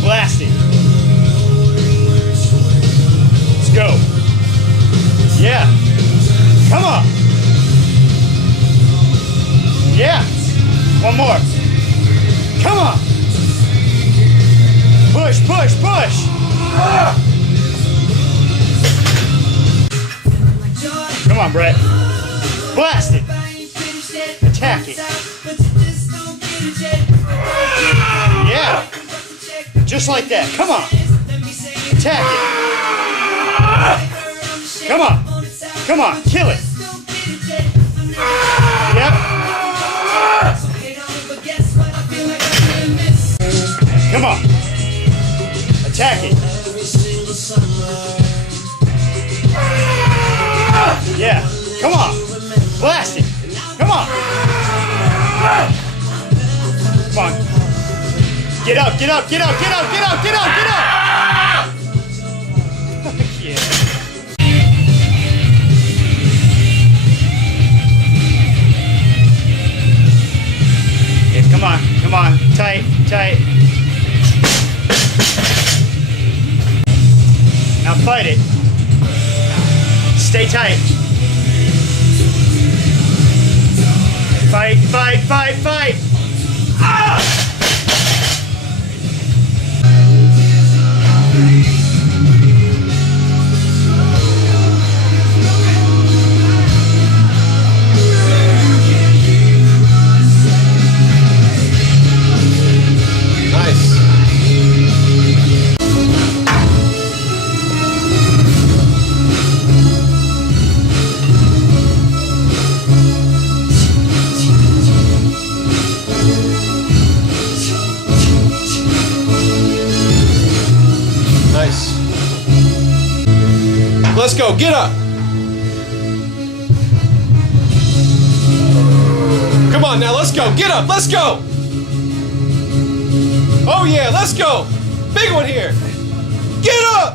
blast it. Let's go. Yeah. Come on. Yeah. One more. Come on. Push, push, push. Come on, Brett. Blast it. Attack it. Yeah. Just like that. Come on. Attack it. Come on. Come on. Kill it. Yep. Come on. Attack it. Yeah. Come on. Blast it. Come on. Come on. Get up, get up, get up, get up, get up, get up, get up. Yeah. Yeah, come on, come on. Tight, tight. Now fight it. Stay tight. Fight, fight, fight, fight. Ah! Nice. Nice. Let's go. Get up. Come on now. Let's go. Get up. Let's go. Oh yeah. Let's go. Big one here. Get up.